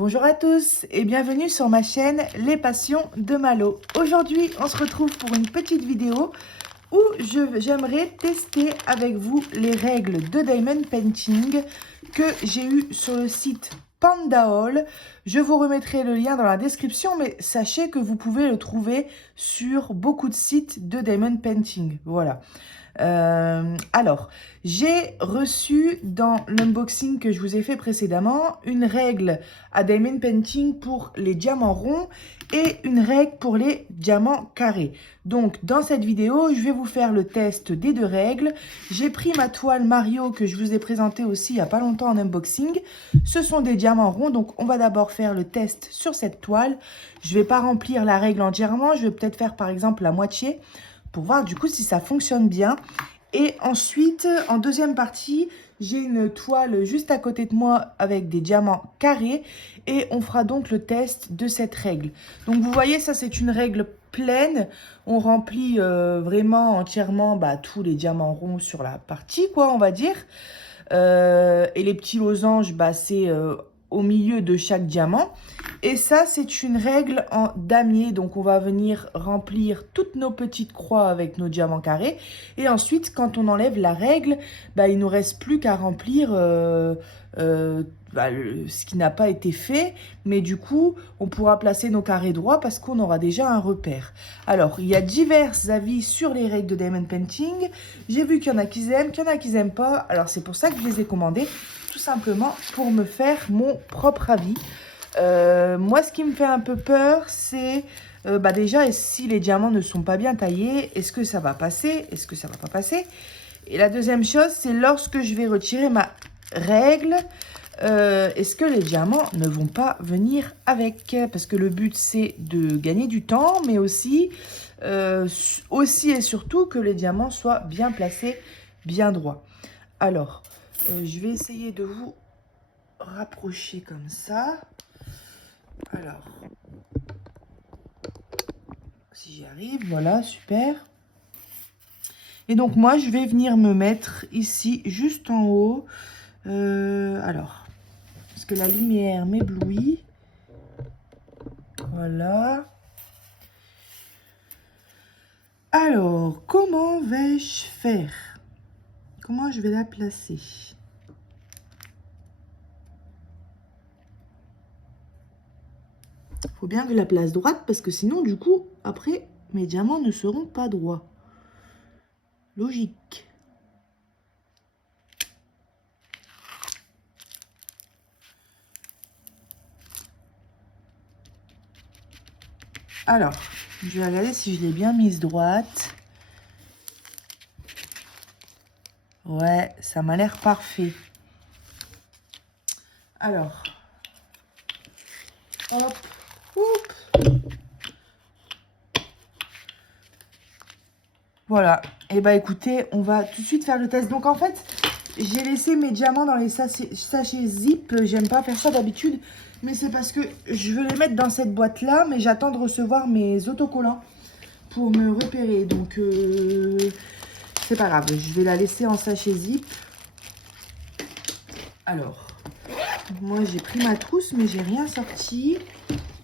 Bonjour à tous et bienvenue sur ma chaîne Les Passions de Malo. Aujourd'hui, on se retrouve pour une petite vidéo où j'aimerais tester avec vous les règles de Diamond Painting que j'ai eues sur le site Panda Haul. Je vous remettrai le lien dans la description, mais sachez que vous pouvez le trouver sur beaucoup de sites de Diamond Painting. Voilà. Alors, j'ai reçu dans l'unboxing que je vous ai fait précédemment une règle à Diamond Painting pour les diamants ronds et une règle pour les diamants carrés. Donc, dans cette vidéo, je vais vous faire le test des deux règles. J'ai pris ma toile Mario que je vous ai présentée aussi il n'y a pas longtemps en unboxing. Ce sont des diamants ronds, donc on va d'abord faire le test sur cette toile. Je ne vais pas remplir la règle entièrement, je vais peut-être faire par exemple la moitié pour voir du coup si ça fonctionne bien. Et ensuite, en deuxième partie, j'ai une toile juste à côté de moi avec des diamants carrés et on fera donc le test de cette règle. Donc vous voyez, ça c'est une règle pleine. On remplit vraiment entièrement tous les diamants ronds sur la partie, quoi, on va dire. Et les petits losanges, c'est au milieu de chaque diamant. Et ça, c'est une règle en damier. Donc, on va venir remplir toutes nos petites croix avec nos diamants carrés. Et ensuite, quand on enlève la règle, il ne nous reste plus qu'à remplir ce qui n'a pas été fait. Mais du coup, on pourra placer nos carrés droits parce qu'on aura déjà un repère. Alors, il y a divers avis sur les règles de Diamond Painting. J'ai vu qu'il y en a qui aiment, qu'il y en a qui n'aiment pas. Alors, c'est pour ça que je les ai commandées. Tout simplement pour me faire mon propre avis. Moi, ce qui me fait un peu peur, c'est déjà, si les diamants ne sont pas bien taillés, est-ce que ça va passer? Est-ce que ça va pas passer? Et la deuxième chose, c'est lorsque je vais retirer ma règle, est-ce que les diamants ne vont pas venir avec? Parce que le but, c'est de gagner du temps, mais aussi et surtout que les diamants soient bien placés, bien droits. Alors, je vais essayer de vous rapprocher comme ça. Alors, si j'y arrive, voilà, super. Et donc, moi, je vais venir me mettre ici, juste en haut. Alors, parce que la lumière m'éblouit. Voilà. Alors, comment vais-je faire? Comment je vais la placer? Il faut bien que je la place droite parce que sinon, du coup, après, mes diamants ne seront pas droits. Logique. Alors, je vais regarder si je l'ai bien mise droite. Ouais, ça m'a l'air parfait. Alors, hop, oup. Voilà. Et écoutez, on va tout de suite faire le test. Donc en fait, j'ai laissé mes diamants dans les sachets zip. J'aime pas faire ça d'habitude, mais c'est parce que je veux les mettre dans cette boîte-là, mais j'attends de recevoir mes autocollants pour me repérer. Donc, c'est pas grave. Je vais la laisser en sachet zip. Alors, moi, j'ai pris ma trousse, mais j'ai rien sorti.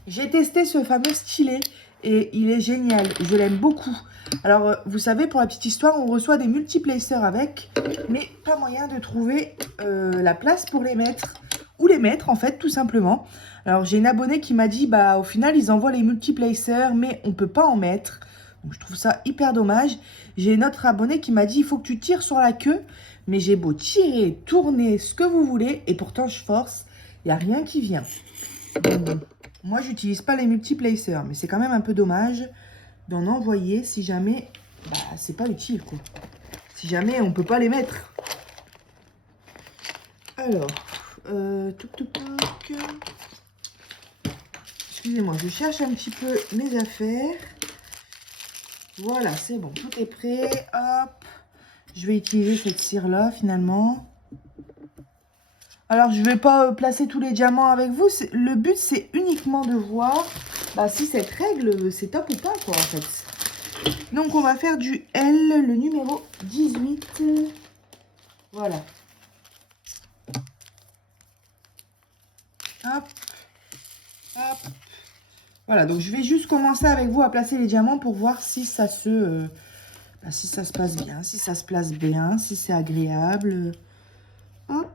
J'ai testé ce fameux stylet et il est génial. Je l'aime beaucoup. Alors, vous savez, pour la petite histoire, on reçoit des multiplacers avec, mais pas moyen de trouver la place pour les mettre. Ou les mettre, en fait, tout simplement. Alors, j'ai une abonnée qui m'a dit, au final, ils envoient les multiplacers, mais on ne peut pas en mettre. Donc, je trouve ça hyper dommage. J'ai une autre abonnée qui m'a dit, il faut que tu tires sur la queue. Mais j'ai beau tirer, tourner, ce que vous voulez, et pourtant, je force. Il n'y a rien qui vient. Donc, moi, j'utilise pas les multiplacers, mais c'est quand même un peu dommage d'en envoyer si jamais c'est pas utile, quoi. Si jamais on peut pas les mettre. Alors, excusez-moi, je cherche un petit peu mes affaires. Voilà, c'est bon, tout est prêt. Hop, je vais utiliser cette cire-là, finalement. Alors, je ne vais pas placer tous les diamants avec vous. Le but, c'est uniquement de voir si cette règle, c'est top ou pas, quoi, en fait. Donc, on va faire du L, le numéro 18. Voilà. Hop. Hop. Voilà, donc je vais juste commencer avec vous à placer les diamants pour voir si ça se passe bien, si ça se place bien, si c'est agréable. Hop,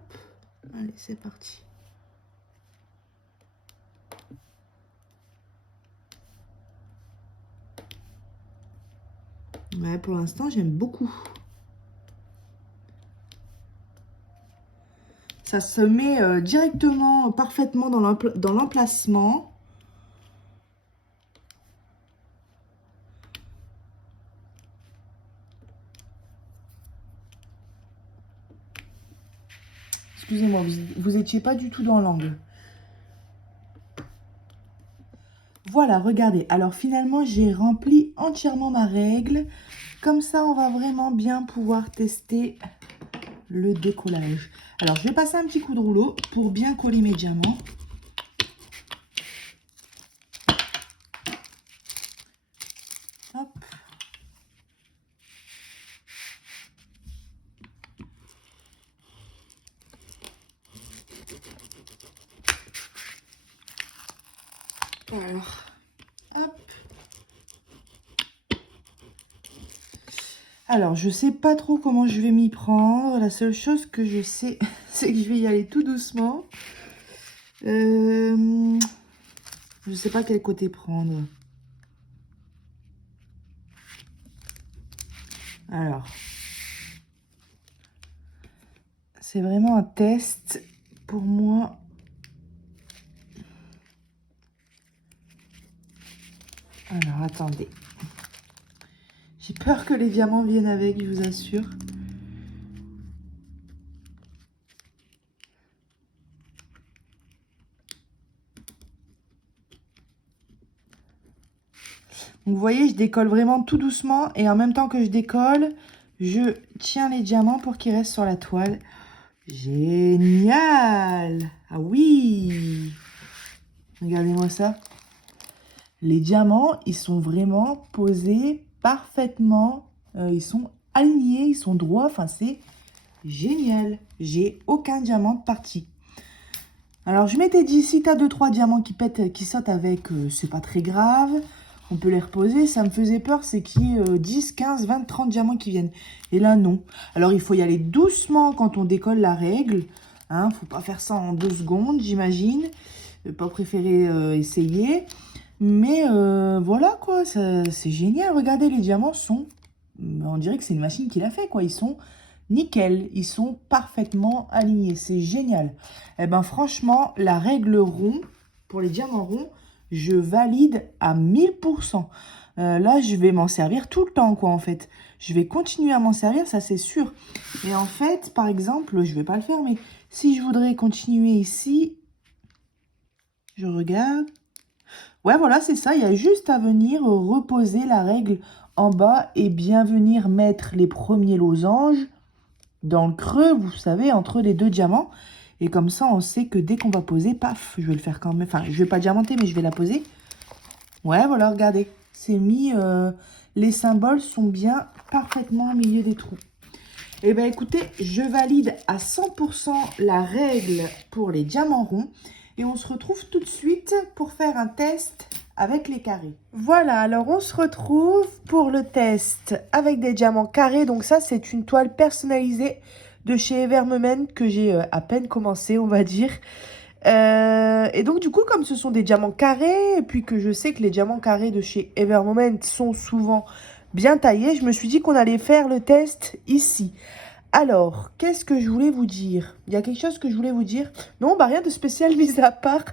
allez, c'est parti. Ouais, pour l'instant, j'aime beaucoup. Ça se met directement, parfaitement dans l'emplacement. Excusez-moi, vous étiez pas du tout dans l'angle. Voilà, regardez. Alors finalement, j'ai rempli entièrement ma règle. Comme ça, on va vraiment bien pouvoir tester le décollage. Alors, je vais passer un petit coup de rouleau pour bien coller mes diamants. Hop. Alors, hop. Alors, je sais pas trop comment je vais m'y prendre. La seule chose que je sais, c'est que je vais y aller tout doucement. Je sais pas quel côté prendre. Alors, c'est vraiment un test pour moi. Alors, attendez. J'ai peur que les diamants viennent avec, je vous assure. Donc, vous voyez, je décolle vraiment tout doucement. Et en même temps que je décolle, je tiens les diamants pour qu'ils restent sur la toile. Génial! Ah oui! Regardez-moi ça. Les diamants, ils sont vraiment posés parfaitement. Ils sont alignés, ils sont droits. Enfin, c'est génial. J'ai aucun diamant de partie. Alors, je m'étais dit, si tu as 2-3 diamants qui pètent, qui sautent avec, c'est pas très grave. On peut les reposer. Ça me faisait peur, c'est qu'il y ait 10, 15, 20, 30 diamants qui viennent. Et là, non. Alors, il faut y aller doucement quand on décolle la règle. Hein, faut pas faire ça en 2 secondes, j'imagine. Pas préférer essayer. Mais voilà, quoi. C'est génial. Regardez, les diamants sont... On dirait que c'est une machine qui l'a fait, quoi. Ils sont... nickel, ils sont parfaitement alignés, c'est génial. Eh ben franchement, la règle rond, pour les diamants ronds, je valide à 1000%. Là, je vais m'en servir tout le temps, quoi, en fait. Je vais continuer à m'en servir, ça c'est sûr. Et en fait, par exemple, je vais pas le faire, mais si je voudrais continuer ici, je regarde. Ouais, voilà, c'est ça, il y a juste à venir reposer la règle en bas et bien venir mettre les premiers losanges dans le creux, vous savez, entre les 2 diamants. Et comme ça, on sait que dès qu'on va poser, paf, je vais le faire quand même. Enfin, je vais pas diamanter, mais je vais la poser. Ouais, voilà, regardez. C'est mis, les symboles sont bien parfaitement au milieu des trous. Eh bien, écoutez, je valide à 100% la règle pour les diamants ronds. Et on se retrouve tout de suite pour faire un test avec les carrés. Voilà, alors on se retrouve pour le test avec des diamants carrés. Donc ça, c'est une toile personnalisée de chez Evermoment que j'ai à peine commencé, on va dire. Et donc du coup, comme ce sont des diamants carrés, et puis que je sais que les diamants carrés de chez Evermoment sont souvent bien taillés, je me suis dit qu'on allait faire le test ici. Alors, qu'est-ce que je voulais vous dire? Il y a quelque chose que je voulais vous dire? Non, bah rien de spécial, mis à part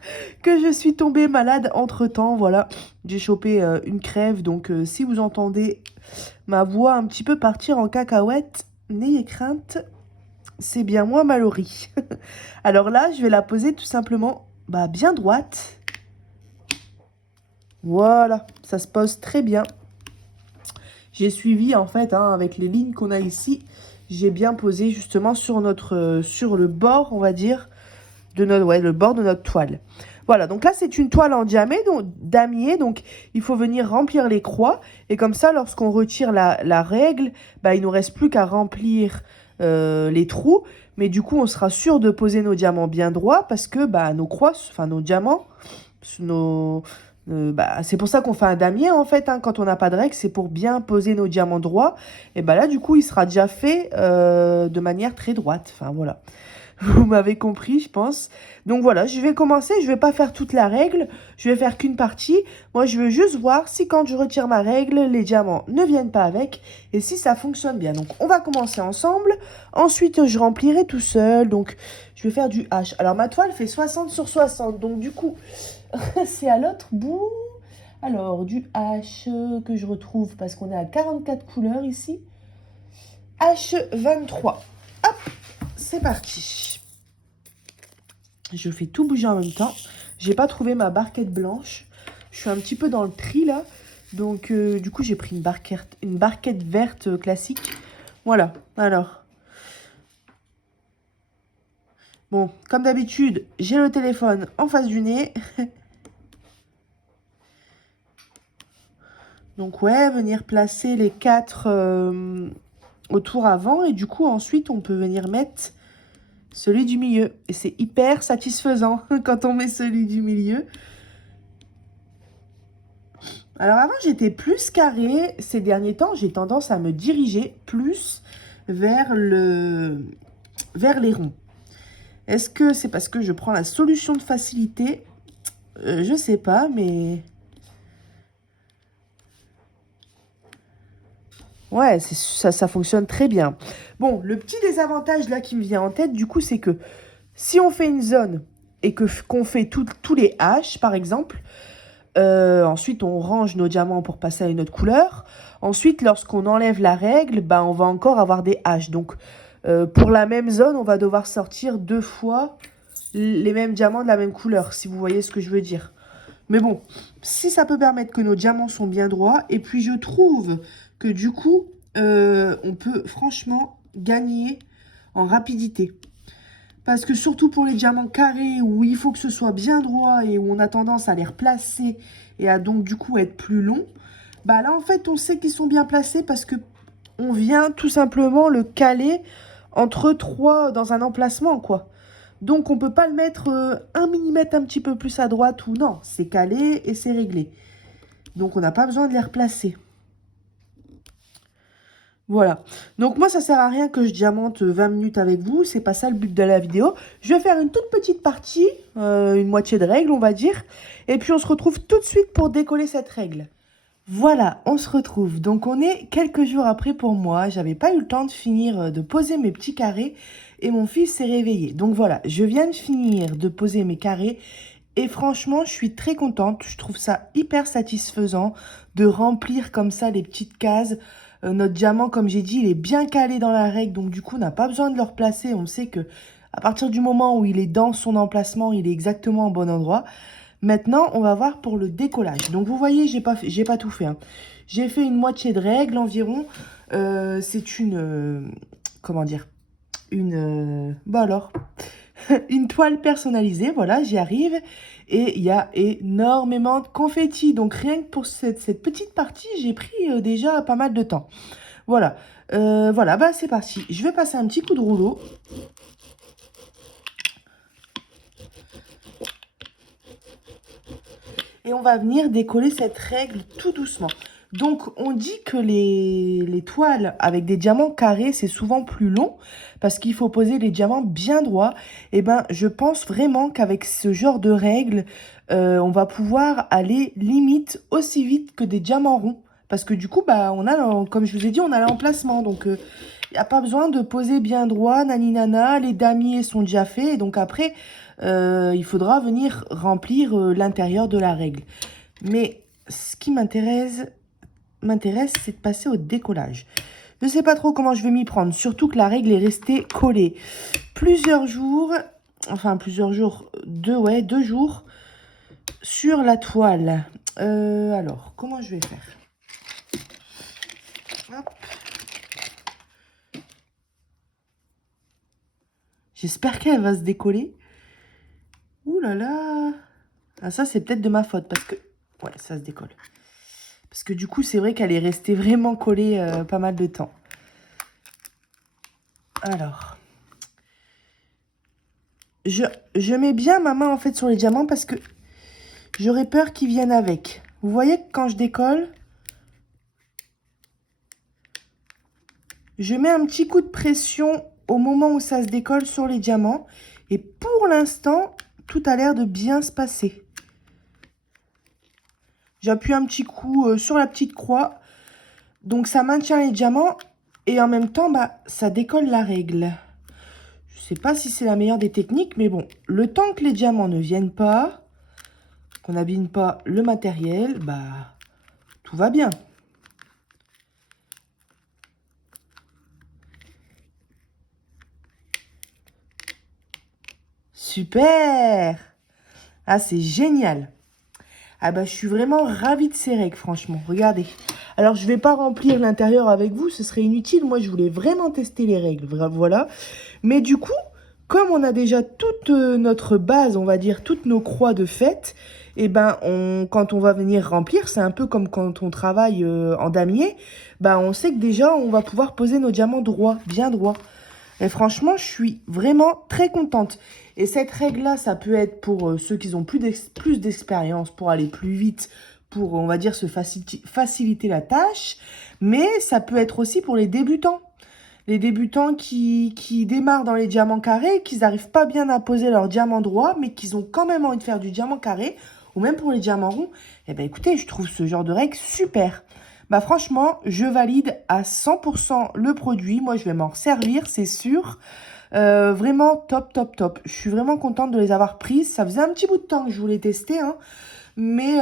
que je suis tombée malade entre-temps. Voilà, j'ai chopé une crève. Donc, si vous entendez ma voix un petit peu partir en cacahuète, n'ayez crainte, c'est bien moi, Mallory. Alors là, je vais la poser tout simplement bien droite. Voilà, ça se pose très bien. J'ai suivi, en fait, avec les lignes qu'on a ici, j'ai bien posé justement sur le bord, on va dire, de le bord de notre toile. Voilà, donc là, c'est une toile en damier, donc il faut venir remplir les croix. Et comme ça, lorsqu'on retire la règle, il nous reste plus qu'à remplir les trous. Mais du coup, on sera sûr de poser nos diamants bien droits parce que nos croix, enfin nos diamants, C'est pour ça qu'on fait un damier en fait, hein, quand on n'a pas de règle, c'est pour bien poser nos diamants droits. Et bah là, du coup, il sera déjà fait de manière très droite. Enfin voilà. Vous m'avez compris, je pense. Donc voilà, je vais commencer. Je vais pas faire toute la règle. Je vais faire qu'une partie. Moi, je veux juste voir si quand je retire ma règle, les diamants ne viennent pas avec. Et si ça fonctionne bien. Donc, on va commencer ensemble. Ensuite, je remplirai tout seul. Donc, je vais faire du H. Alors, ma toile fait 60 sur 60. Donc, du coup, c'est à l'autre bout. Alors, du H que je retrouve parce qu'on est à 44 couleurs ici. H23. Hop, c'est parti. Je fais tout bouger en même temps. J'ai pas trouvé ma barquette blanche. Je suis un petit peu dans le tri là. Donc du coup j'ai pris une barquette verte classique. Voilà, alors. Bon, comme d'habitude, j'ai le téléphone en face du nez. Donc ouais, venir placer les 4 autour avant. Et du coup ensuite on peut venir mettre celui du milieu. Et c'est hyper satisfaisant quand on met celui du milieu. Alors avant, j'étais plus carré. Ces derniers temps, j'ai tendance à me diriger plus vers les ronds. Est-ce que c'est parce que je prends la solution de facilité? Je sais pas, mais... Ouais, ça fonctionne très bien. Bon, le petit désavantage là qui me vient en tête, du coup, c'est que si on fait une zone et qu'on fait tous les H, par exemple, ensuite, on range nos diamants pour passer à une autre couleur. Ensuite, lorsqu'on enlève la règle, ben, on va encore avoir des haches. Donc, pour la même zone, on va devoir sortir 2 fois les mêmes diamants de la même couleur, si vous voyez ce que je veux dire. Mais bon, si ça peut permettre que nos diamants sont bien droits, et puis je trouve que du coup, on peut franchement gagner en rapidité. Parce que surtout pour les diamants carrés où il faut que ce soit bien droit et où on a tendance à les replacer et à donc du coup être plus long, bah là en fait on sait qu'ils sont bien placés parce que on vient tout simplement le caler entre 3 dans un emplacement quoi. Donc on peut pas le mettre 1 millimètre un petit peu plus à droite ou non, c'est calé et c'est réglé. Donc on n'a pas besoin de les replacer. Voilà, donc moi ça sert à rien que je diamante 20 minutes avec vous, c'est pas ça le but de la vidéo. Je vais faire une toute petite partie, une moitié de règle on va dire, et puis on se retrouve tout de suite pour décoller cette règle. Voilà, on se retrouve, donc on est quelques jours après pour moi, j'avais pas eu le temps de finir de poser mes petits carrés, et mon fils s'est réveillé. Donc voilà, je viens de finir de poser mes carrés, et franchement je suis très contente, je trouve ça hyper satisfaisant de remplir comme ça les petites cases. Notre diamant, comme j'ai dit, il est bien calé dans la règle, donc du coup, on n'a pas besoin de le replacer. On sait que à partir du moment où il est dans son emplacement, il est exactement au bon endroit. Maintenant, on va voir pour le décollage. Donc, vous voyez, j'ai pas tout fait, hein. J'ai fait une moitié de règle environ. C'est une... comment dire? Bah alors... une toile personnalisée, voilà, j'y arrive. Et il y a énormément de confettis. Donc rien que pour cette petite partie, j'ai pris déjà pas mal de temps. Voilà, voilà, bah c'est parti. Je vais passer un petit coup de rouleau. Et on va venir décoller cette règle tout doucement. Donc, on dit que les toiles avec des diamants carrés, c'est souvent plus long parce qu'il faut poser les diamants bien droits. Et ben, je pense vraiment qu'avec ce genre de règles, on va pouvoir aller limite aussi vite que des diamants ronds. Parce que du coup, bah, comme je vous ai dit, on a l'emplacement. Donc, il n'y a pas besoin de poser bien droit, naninana. Les damiers sont déjà faits. Et donc après, il faudra venir remplir l'intérieur de la règle. Mais ce qui m'intéresse, c'est de passer au décollage. Je ne sais pas trop comment je vais m'y prendre, surtout que la règle est restée collée plusieurs jours, deux jours sur la toile. Alors, comment je vais faire? Hop. J'espère qu'elle va se décoller. Ouh là là. Ah, ça, c'est peut-être de ma faute parce que... Ouais, ça se décolle. Parce que du coup, c'est vrai qu'elle est restée vraiment collée pas mal de temps. Alors, je mets bien ma main en fait sur les diamants parce que j'aurais peur qu'ils viennent avec. Vous voyez que quand je décolle, je mets un petit coup de pression au moment où ça se décolle sur les diamants. Et pour l'instant, tout a l'air de bien se passer. J'appuie un petit coup sur la petite croix. Donc ça maintient les diamants et en même temps, ça décolle la règle. Je sais pas si c'est la meilleure des techniques, mais bon, le temps que les diamants ne viennent pas, qu'on n'abîme pas le matériel, tout va bien. Super! Ah, c'est génial! Ah je suis vraiment ravie de ces règles, franchement. Regardez. Alors, je ne vais pas remplir l'intérieur avec vous, ce serait inutile. Moi, je voulais vraiment tester les règles, voilà. Mais du coup, comme on a déjà toute notre base, on va dire, toutes nos croix de fête, et quand on va venir remplir, c'est un peu comme quand on travaille en damier, on sait que déjà, on va pouvoir poser nos diamants droits, bien droits. Et franchement, je suis vraiment très contente. Et cette règle-là, ça peut être pour ceux qui ont plus d'expérience, pour aller plus vite, pour, on va dire, se faciliter la tâche. Mais ça peut être aussi pour les débutants. Les débutants qui démarrent dans les diamants carrés, qui n'arrivent pas bien à poser leur diamant droit, mais qui ont quand même envie de faire du diamant carré, ou même pour les diamants ronds. Eh bien, écoutez, je trouve ce genre de règle super. Franchement, je valide à 100% le produit. Moi, je vais m'en servir, c'est sûr. Vraiment top, top, top. Je suis vraiment contente de les avoir prises. Ça faisait un petit bout de temps que je voulais tester, hein. Mais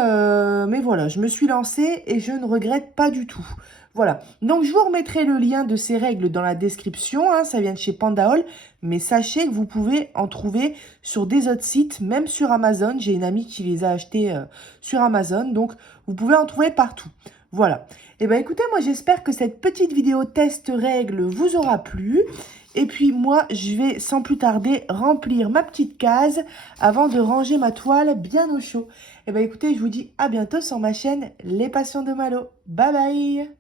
voilà, je me suis lancée et je ne regrette pas du tout. Voilà, donc je vous remettrai le lien de ces règles dans la description, hein, ça vient de chez Pandaol, mais sachez que vous pouvez en trouver sur des autres sites, même sur Amazon. J'ai une amie qui les a achetées sur Amazon, donc vous pouvez en trouver partout. Voilà, et écoutez, moi j'espère que cette petite vidéo test règles vous aura plu. Et puis moi, je vais sans plus tarder remplir ma petite case avant de ranger ma toile bien au chaud. Et écoutez, je vous dis à bientôt sur ma chaîne Les Passions de Malo. Bye bye!